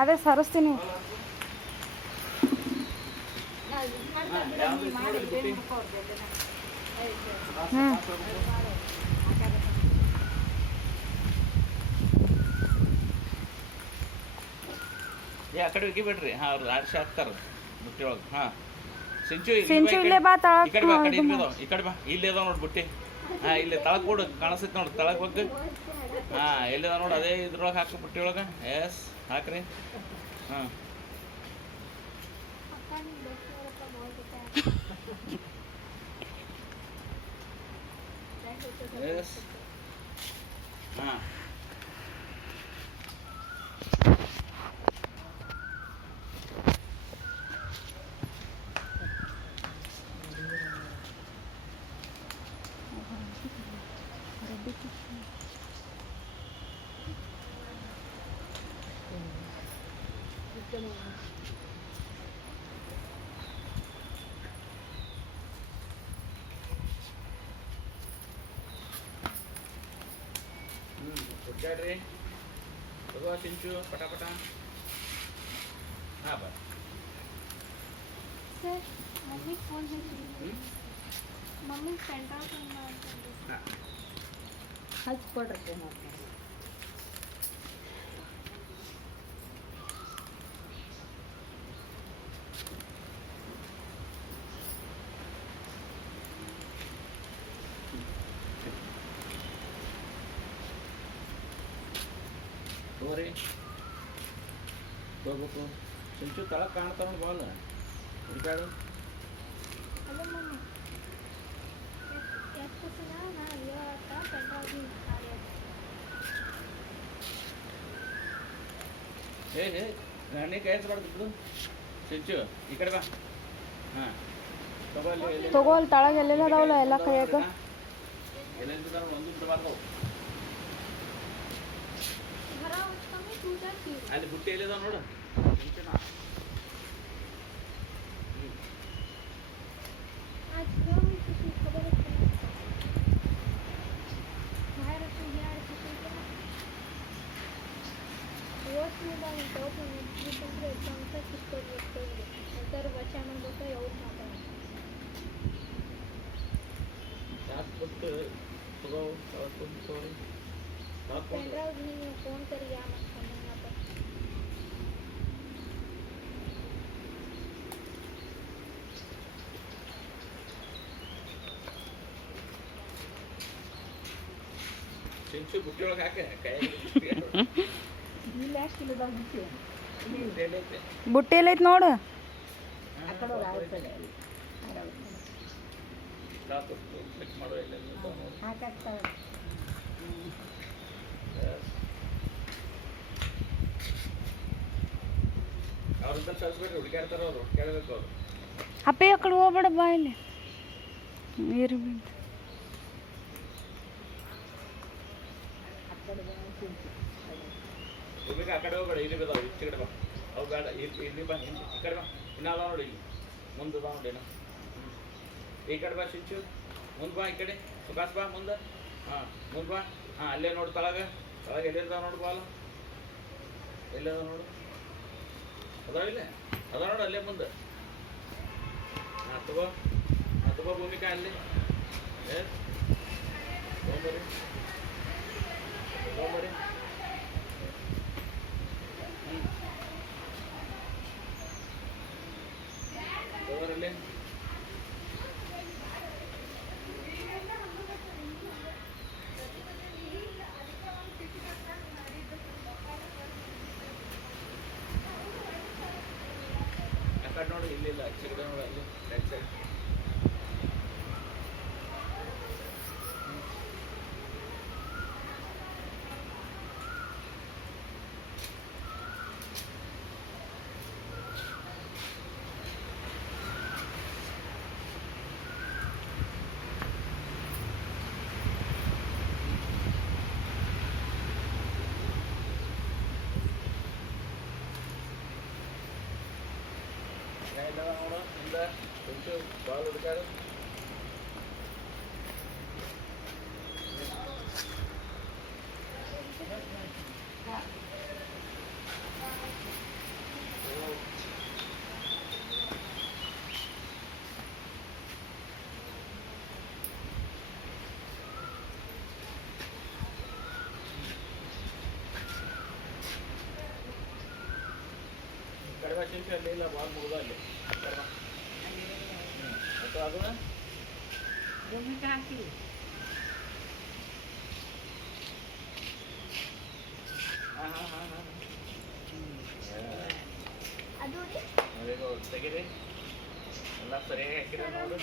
ಅದೇ ಸರಿಸ್ತೀನಿ. ಆ ಕಡೆ ಬಿಡ್ರಿ. ಹಾಂ, ಅವ್ರು ಆರಿಸಿ ಹಾಕ್ತಾರೆ ಬುಟ್ಟಿ ಒಳಗೆ. ಹಾಂ, ಸಿಂಚು ಇಲ್ಲೇ ಬಾ, ಈ ಕಡೆ ಬಾ, ಈ ಕಡೆ ಬಾ. ಇಲ್ಲಿ ಅದಾವ ನೋಡಿ ಬುಟ್ಟಿ. ಹಾಂ, ಇಲ್ಲಿ ತಳಗೆ ಕೊಡು, ಕಾಣಿಸ್ತೈತೆ ನೋಡಿ ತಳಗೆ ಬಗ್ಗೆ. ಹಾಂ, ಎಲ್ಲಿದಾವ ನೋಡಿ, ಅದೇ ಇದ್ರೊಳಗೆ ಹಾಕಿ ಬುಟ್ಟಿ ಒಳಗೆ. ಎಸ್, ಹಾಕ್ರಿ. ಹಾಂ, ಎಸ್. ಹಾಂ, ಹುಡ್ಕಾಡ್ರಿ. ತಗೋ ಸಿಂಚು, ಪಟ ಪಟ. ಹಾಂ, ಬಾ. ಸರ್, ಮಮ್ಮಿ ಫೋನ್ ಹಚ್ಚಿದ್ರು. ಮಮ್ಮಿ ಸೆಂಟ್ರಲ್ ಫೋನ್ ಮಾಡ್ಕೊಂಡು ಹಚ್ಕೊಡ್ರಿ ಮಾಡ್ತಾರೆ. ತಗೋರಿ, ಹೋಗ್ಬೇಕು. ಸಿಂಚು ತಳಗೆ ಕಾಣ್ತಾವ ನೋಡಿ, ಬಾಲ್ ಹುಡ್ಕಾಡು. ಅಲ್ಲ ಮಮ್ಮಿ ಎಷ್ಟು ಸಲ ನಾನು ಇವಾಗ ಸೆಂಟ್ರಲ್ ಏ ನನಗೆ ಕೈ ಹಚ್ಬಾರ್ದು. ಸಿಂಚು ಈ ಕಡೆ ಬಾ. ಹಾಂ, ತಗೋ, ಅಲ್ಲಿ ತಳಗೆ ಎಲ್ಲೆಲ್ಲ ಅದಾವಲ್ಲ ಎಲ್ಲ ಕೈಯಾಗ. ಎಲ್ಲೆಲ್ಲ ಒಂದು ಬಿಡಬಾರ್ದು. ಅಲ್ಲಿ ಬುಟ್ಟಿ ಎಲ್ಲಿದಾವ ನೋಡು. ಸಿಂಚುನ ಜಾಸ್ತಿ ಕೊಟ್ಟು ತಗೋ. फोन करी या मत समझना पर ಸಿಂಚು ಬುಟ್ಟಿ ಒಳಗೆ ಹಾಕೆ ಕೈ. ಇಲ್ಲ ಎಷ್ಟು ಕಿಲೋದಾಗ ಬುಟ್ಟಿ ಬುಟ್ಟಿ ಎಲ್ಲೈತೆ ನೋಡು. ಆ ಕಡೆ ಆಗುತ್ತದೆ ಮಾಡೋ ಇಲ್ಲ ಹಾಕಾಗ್ತವೆ. ಅವ್ರಿಂದ ಕಳಿಸ್ಬೇಡ್ರಿ, ಹುಡುಕ್ಯಾಡ್ತಾರ ಅವರು, ಕೇಳಬೇಕು ಅವರು. ಅಪ್ಪೇ ಆ ಕಡೆ ಹೋಗ್ಬೇಡ, ಬಾ ಇಲ್ಲಿ ನೀರು ಬಿದ್ದು. ಆ ಕಡೆ ಹೋಗ್ಬೇಡ, ಇಲ್ಲಿ ಬಿದ್ದಾವ, ಈಚೆ ಕಡೆ ಬಾ. ಅವು ಬೇಡ, ಇಲ್ಲಿ ಬಾ, ಈ ಕಡೆ ಬಾ. ಇನ್ನು ಅದಾವ ನೋಡಿ, ಇಲ್ಲಿ ಮುಂದೆ ಬಾ ನೋಡಿ. ಈ ಕಡೆ ಬಾ ಸಿಂಚು, ಮುಂದೆ ಬಾ. ಈ ಕಡೆ ಸುಖಾಸ್ ಬಾ ಮುಂದೆ. ಹಾಂ, ಮುಂದೆ ಬಾ. ಹಾಂ, ಅಲ್ಲೇ ನೋಡು ತಳಗೆ ಎಲ್ಲಿರ್ತಾವ ನೋಡು ಬಾಲ. ಎಲ್ಲದ ನೋಡು, ಅದಾವಿಲ್ಲ, ಅದ ನೋಡು ಅಲ್ಲೇ ಮುಂದೆ. ಹಾಂ, ತಗೋ ಭೂಮಿಕಾ ಅಲ್ಲಿ. ತೊಗೊಂಬರಿ. ತಗೋರಲ್ಲಿ. ಆ ಕಡೆ ನೋಡಿ, ಇಲ್ಲಿಲ್ಲ, ಆಚೆ ಕಡೆ ನೋಡಿ, ಅಲ್ಲಿ ರೈಟ್ ಸೈಡ್. ನೋಡು ಹಿಂದೆ కొంచెం బాల్ ಹುಡುಕಾಡು. ಚಿಂಚು ಅಲ್ಲಿ ಇಲ್ಲ ಬಾಲ್ ಮುಗ್ದ ಅಲ್ಲಿ ಬರ್ಬಾ. ಮತ್ತು ಅದನ್ನ ಭೂಮಿಗೆ ಹಾಕಿ ಹಾಂ ಅದು ರೀ ವೆರಿ ಗುಡ್ ತೆಗೀರಿ ಎಲ್ಲ ಸರಿಯಾಗಿ ಹಾಕಿರ ನೋಡು.